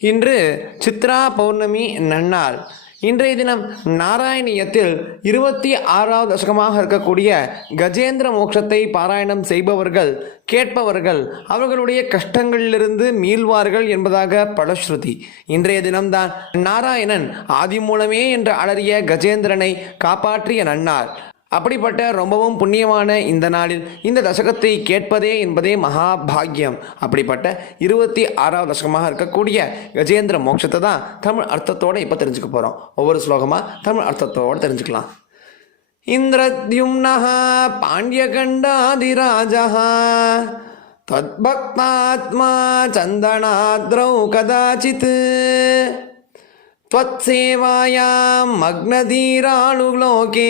இன்று சித்ரா பௌர்ணமி நன்னாள். இன்றைய தினம் நாராயணியத்தில் இருபத்தி ஆறாவது தசகமாக இருக்கக்கூடிய கஜேந்திர மோட்சத்தை பாராயணம் செய்பவர்கள் கேட்பவர்கள் அவர்களுடைய கஷ்டங்களிலிருந்து மீள்வார்கள் என்பதாக பலஸ்ருதி. இன்றைய தினம்தான் நாராயணன் ஆதி மூலமே என்று அலறிய கஜேந்திரனை காப்பாற்றிய நன்னார் அப்படிப்பட்ட ரொம்பவும் புண்ணியமான இந்த நாளில் இந்த தசகத்தை கேட்பதே என்பதே மகா பாக்கியம் அப்படிப்பட்ட இருபத்தி ஆறாவது தசகமாக இருக்கக்கூடிய கஜேந்திர மோட்சத்தை தான் தமிழ் அர்த்தத்தோடு இப்போ தெரிஞ்சுக்க போகிறோம் ஒவ்வொரு ஸ்லோகமாக தமிழ் அர்த்தத்தோடு தெரிஞ்சுக்கலாம் இந்திரத்யும்னः பாண்டியகண்டாதிராஜः त्वद्भक्तात्मा चन्दनाद्रौ कदाचित् त्वत्सेवायां मग्नधीराणुलोके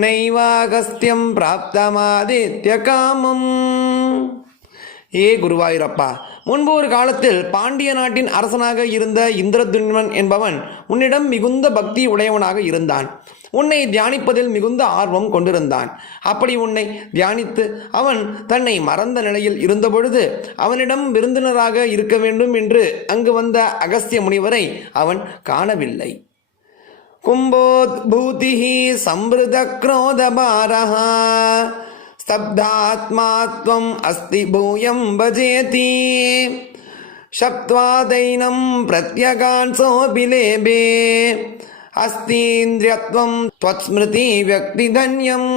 நைவாகஸ்தியம் பிராப்தமாதித்யகாமம். ஏ குருவாயூரப்பா முன்பு ஒரு காலத்தில் பாண்டிய நாட்டின் அரசனாக இருந்த இந்திரதுன்மன் என்பவன் உன்னிடம் மிகுந்த பக்தி உடையவனாக இருந்தான். உன்னை தியானிப்பதில் மிகுந்த ஆர்வம் கொண்டிருந்தான். அப்படி உன்னை தியானித்து அவன் தன்னை மறந்த நிலையில் இருந்தபொழுது அவனிடம் விருந்தினராக இருக்க வேண்டும் என்று அங்கு வந்த அகஸ்திய முனிவரை அவன் காணவில்லை. कुम्भोद्भूतिः संवृतक्रोधभारः स्तब्धात्मा त्वम् अस्ति भूयं भजेति शक्त्वादैनं प्रत्यगांसोऽपि लेभे अस्तीन्द्रियत्वं त्वत्स्मृति व्यक्तिधन्यम्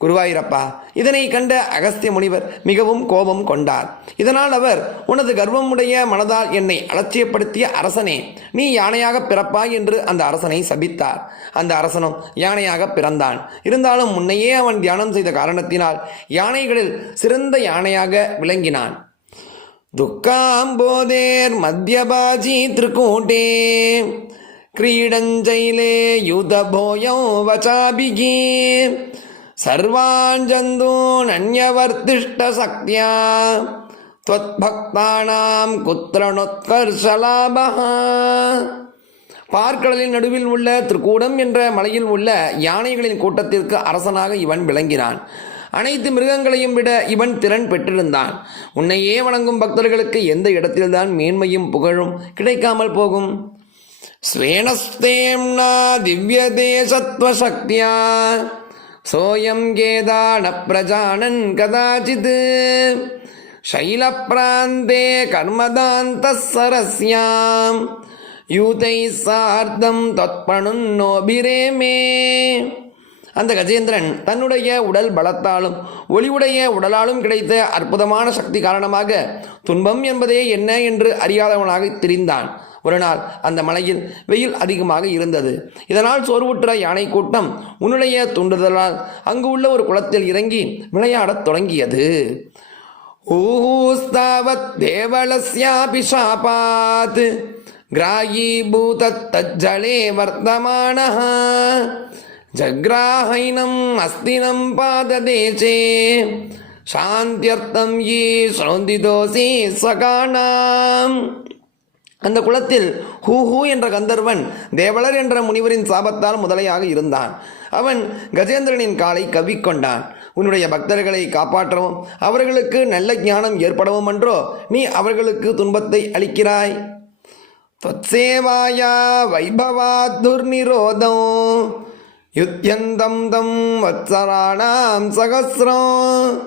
குருவாயிரப்பா. இதனை கண்ட அகஸ்திய முனிவர் மிகவும் கோபம் கொண்டார். இதனால் அவர் உனது கர்வமுடைய மனதால் என்னை அலட்சியப்படுத்திய அரசனே நீ யானையாக பிறப்பாய் என்று அந்த அரசனை சபித்தார். அந்த அரசனும் யானையாக பிறந்தான். இருந்தாலும் முன்னையே அவன் தியானம் செய்த காரணத்தினால் யானைகளில் சிறந்த யானையாக விளங்கினான். துக்காம்போதேர் மத்தியபாஜி திருக்கூட்டே கிரீடஞ்சைலே யுதபோயோ வச்சாபிகே सर्वान् जन्तूनन्यवर्तिष्ठशक्त्या त्वत्भक्तानां कुत्र नोत्कर्षलाभः பார்க்கடலின் நடுவில் உள்ள திருக்கூடம் என்ற மலையில் உள்ள யானைகளின் கூட்டத்திற்கு அரசனாக இவன் விளங்கினான் அனைத்து மிருகங்களையும் விட இவன் திறன் பெற்றிருந்தான் உன்னையே வணங்கும் பக்தர்களுக்கு எந்த இடத்தில்தான் மேன்மையும் புகழும் கிடைக்காமல் போகும் स्वेनस्तेम्ना दिव्यते सत्त्वशक्त्या सोऽयं गेदा न प्रजानन् कदाचित् शैलप्रान्ते कर्मदान्तः सरस्यां यूतैः सार्धं त्वत्पणुन्नोभिरेमे அந்த கஜேந்திரன் தன்னுடைய உடல் பலத்தாலும் ஒளிவுடைய உடலாலும் கிடைத்த அற்புதமான சக்தி காரணமாக துன்பம் என்பதே என்ன என்று அறியாதவனாக திரிந்தான் ஒரு நாள் அந்த மலையில் வெயில் அதிகமாக இருந்தது. இதனால் சோர்வுற்ற யானை கூட்டம் உன்னுடைய தூண்டுதலால் அங்கு உள்ள ஒரு குளத்தில் இறங்கி விளையாடத் தொடங்கியது. ஊஸ்தாவத் தேவலஸ்யாபி சாபாத் கிராயீபூதத்தஜ்ஜலே வர்த்தமானः ஜக்ராஹைனம் அஸ்தினம் பாததேசே சாந்தியர்த்தம் யே சுனந்திதோசி சகானாம். அந்த குளத்தில் ஹூ ஹூ என்ற கந்தர்வன் தேவலர் என்ற முனிவரின் சாபத்தால் முதலையாக இருந்தான். அவன் கஜேந்திரனின் காலை கவ்விக்கொண்டான். உன்னுடைய பக்தர்களை காப்பாற்றவும் அவர்களுக்கு நல்ல ஞானம் ஏற்படவும் என்றோ நீ அவர்களுக்கு துன்பத்தை அளிக்கிறாய். தொத்சேவாயா வைபவா துர்நிரோதம். யுத்தியந்தம் தம் வத்சராணாம் சகசிரம்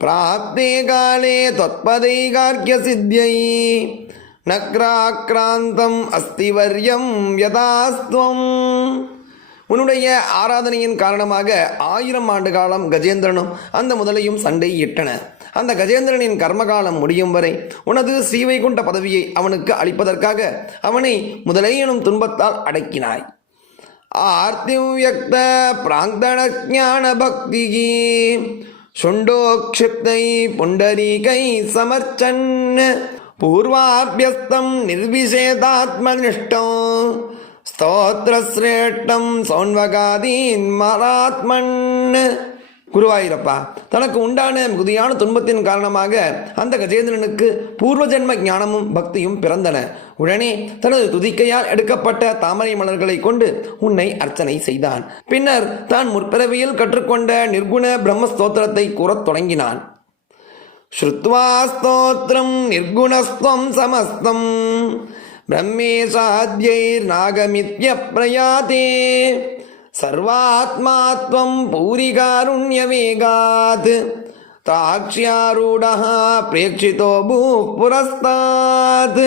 பிராப்தே காலே தொத்பதை கார்க்கிய சித்தியை. நக்ராக்ராந்தம் அஸ்திவர்யம் யதாஸ்துவம். உன்னுடைய ஆராதனையின் காரணமாக ஆயிரம் ஆண்டு காலம் கஜேந்திரனும் அந்த முதலையும் சண்டை இட்டன அந்த கஜேந்திரனின் கர்மகாலம் முடியும் வரை உனது ஸ்ரீவைகுண்ட பதவியை அவனுக்கு அளிப்பதற்காக அவனை முதலை எனும் துன்பத்தால் அடக்கினாய். ஆர்த்திவ்யக்த பிராந்தண ஞான பக்திகி சுண்டோக்ஷிப்தை புண்டரீகை சமர்ச்சன். பூர்வாபியஸ்தம் நிர்விசேதாத்மனிஷ்டம் ஸ்தோத்திரசிரேஷ்டம் சௌன்வகாதீன் மராத்மன் குருவாயிரப்பா தனக்கு உண்டான மிகுதியான துன்பத்தின் காரணமாக அந்த கஜேந்திரனுக்கு பூர்வ ஜென்ம ஞானமும் பக்தியும் பிறந்தன. உடனே தனது துதிக்கையால் எடுக்கப்பட்ட தாமரை மலர்களை கொண்டு உன்னை அர்ச்சனை செய்தான். பின்னர் தான் முற்பிறவியில் கற்றுக்கொண்ட நிர்குண பிரம்மஸ்தோத்திரத்தை கூறத் தொடங்கினான். श्रुत्वा स्तोत्रं निर्गुणस्त्वं समस्तं ब्रह्मेशाद्यैर्नागमित्यप्रयाते सर्वात्मा त्वं पूरिकारुण्यवेगात् ताक्ष्यारूढः प्रेक्षितो भूः पुरस्तात्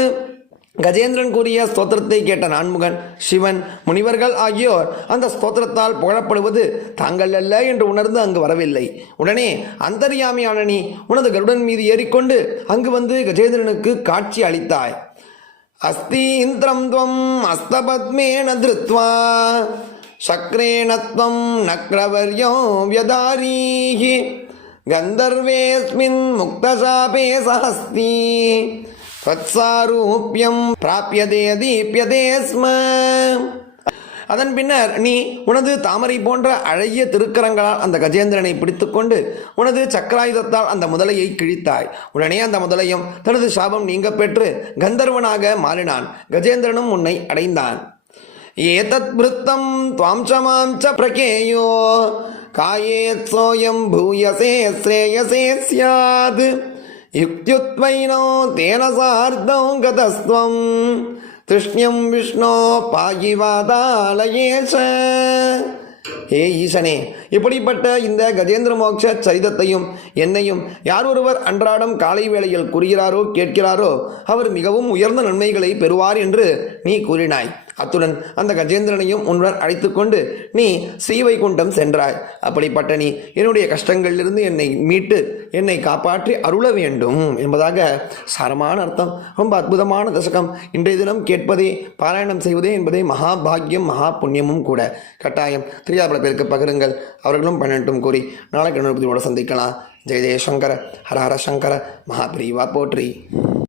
கஜேந்திரன் கூறிய ஸ்தோத்திரத்தை கேட்ட நான்முகன் சிவன் முனிவர்கள் ஆகியோர் அந்த ஸ்தோத்திரத்தால் புகழப்படுவது தாங்கள் அல்ல என்று உணர்ந்து அங்கு வரவில்லை. உடனே அந்தர்யாமியான நீ உனது கருடன் மீது ஏறிக்கொண்டு அங்கு வந்து கஜேந்திரனுக்கு காட்சி அளித்தாய். அஸ்தி இந்திரம் துவம் அஸ்தபத்மேன திருத்வா சக்ரேணத்வம் त्वं நக்ரவர்யோ வியதாரீஹி. கந்தர்வேஸ்மின் முக்தசாபே சஹஸ்தி. தத்சாரூபியம் பிராபியதே தீபியதே ஸ்ம. அதன் பின்னர் நீ உனது தாமரை போன்ற அழகிய திருக்கரங்களால் அந்த கஜேந்திரனை பிடித்துக்கொண்டு உனது சக்கராயுதத்தால் அந்த முதலையை கிழித்தாய். உடனே அந்த முதலையும் தனது சாபம் நீங்க பெற்று கந்தர்வனாக மாறினான். கஜேந்திரனும் உன்னை அடைந்தான். ஏதத் விருத்தம் துவாம்சமாம் ச பிரகேயோ. காயேத் சோயம் பூயசே ஸ்ரேயசே சியாது யுக்த்யுத்வைனோ தேன சார்த்தம் கதஸ்துவம் திருஷ்ணியம் விஷ்ணோ பாகிவாதாலயேஷ ஏ ஈசனே இப்படிப்பட்ட இந்த கஜேந்திர மோட்ச சரிதத்தையும் என்னையும் யார் ஒருவர் அன்றாடம் காலை வேளையில் கூறுகிறாரோ கேட்கிறாரோ அவர் மிகவும் உயர்ந்த நன்மைகளை பெறுவார் என்று நீ கூறினாய். அத்துடன் அந்த கஜேந்திரனையும் உன்னுடன் அழைத்து கொண்டு நீ ஸ்ரீவைகுண்டம் சென்றாய். அப்படிப்பட்ட நீ என்னுடைய கஷ்டங்களிலிருந்து என்னை மீட்டு என்னை காப்பாற்றி அருள வேண்டும். என்பதாக சாரமான அர்த்தம். ரொம்ப அற்புதமான தசகம். இன்றைய தினம் கேட்பதே பாராயணம் செய்வதே என்பதே மகாபாகியம் மகா புண்ணியமும் கூட. கட்டாயம் தெரியாத பேருக்கு பகிருங்கள். அவர்களும் பண்ணட்டும் கூறி நாளைக்கு கணபதியோட சந்திக்கலாம். ஜெய ஜெயசங்கர ஹர ஹர சங்கர மகாபிரிவா போற்றி.